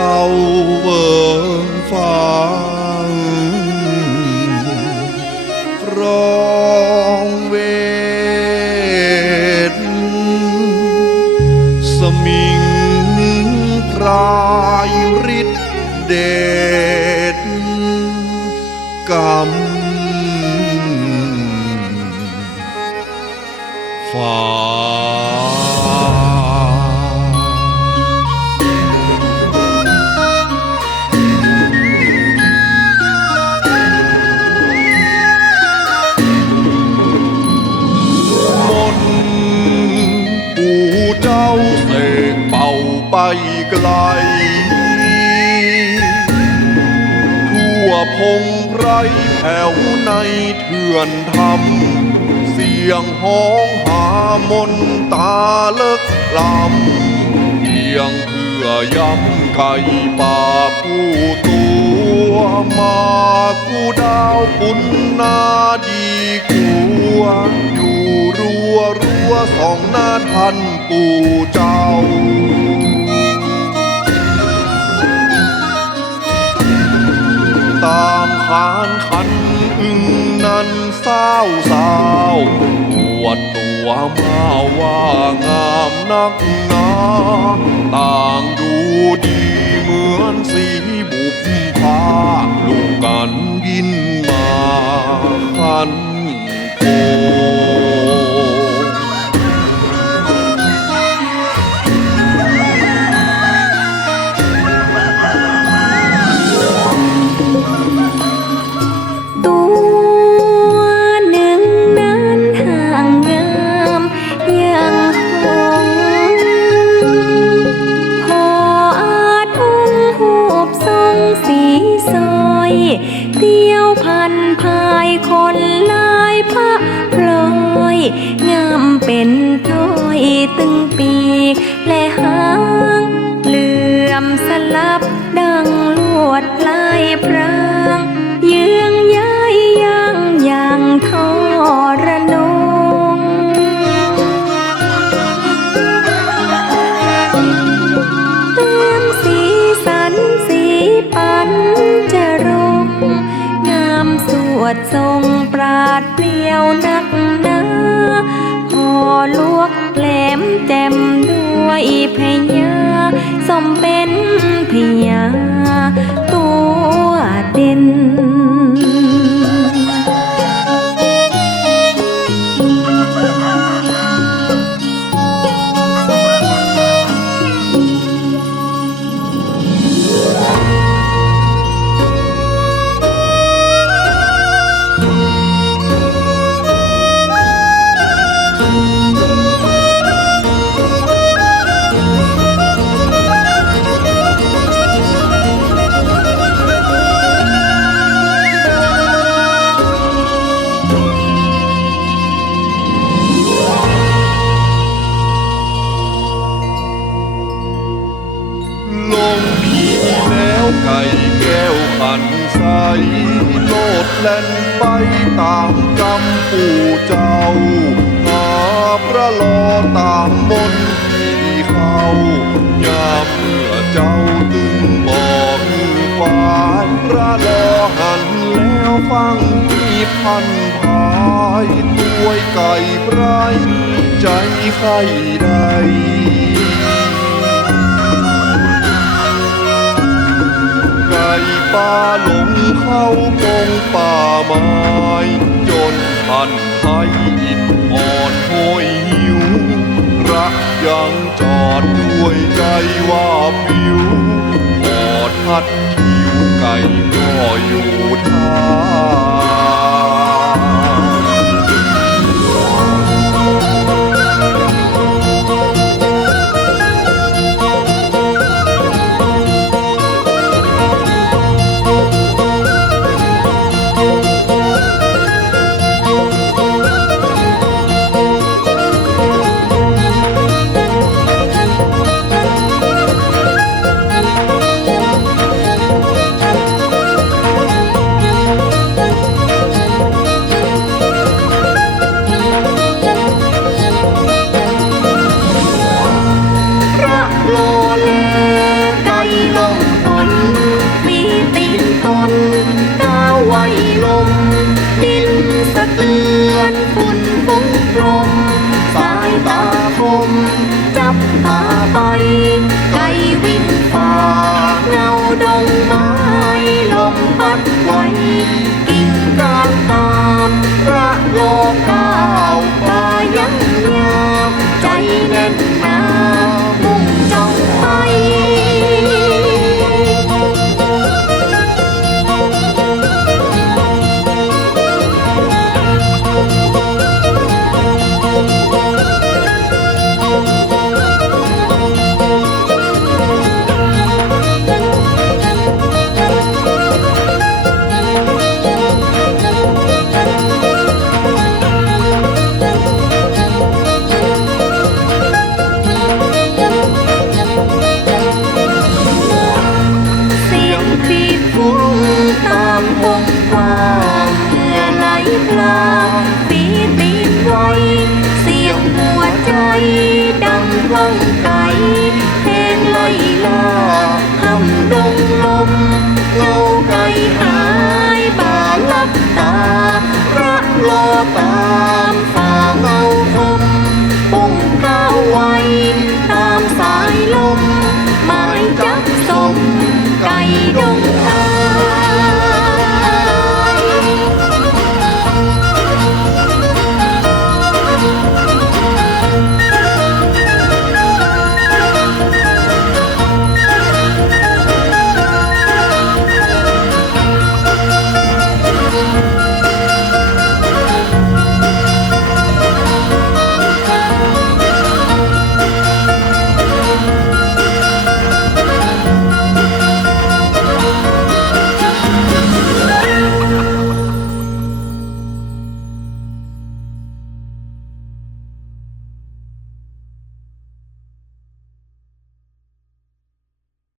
ฝ้าเวอฟ้าร้องเวทสมิงพรายฤทธิ์เดชกรรมฟ้า ทั่วพงไรแผวในเถื่อนทำเสียงห้องหามนตาเลิกลำเพียงเพื่อย้ำไก่ป่าผู้ตัวมากูดาวปุนนาดีกว่าอยู่รัวรัวสองหน้าทันปู่เจ้า ขานขันอึงนั้นเศร้าสาวปวดตัวมาว่างามนักหนาต่างดูดีเหมือนสีบุพพาลูกกันบินมาขันโก อยเที่ยวพันภายคนลายพระพลอยงามเป็นถ้อยตึงปีกและหางเหลื่อมสลับดังลวดลายพระ วดทรงปราดเปรียวนักหนาพอลวกแหลมแจ่มด้วยพญาสมเป็นพญาตัวเด่น ตามกำปู่เจ้า หาพระลอตามบนที่เขายามเมื่อเจ้าตึงบอกคือควายพระลอหันแล้วฟังที่พันพายตัวไก่พรใจใครใดไก่ป่าหลงเข้าปงป่าไม้ มันให้อบอ่อนห้อยหิว รักยังจอดด้วยใจว่าผิวพอทัดคิวไก่ก็อยู่ท่า จับตาไป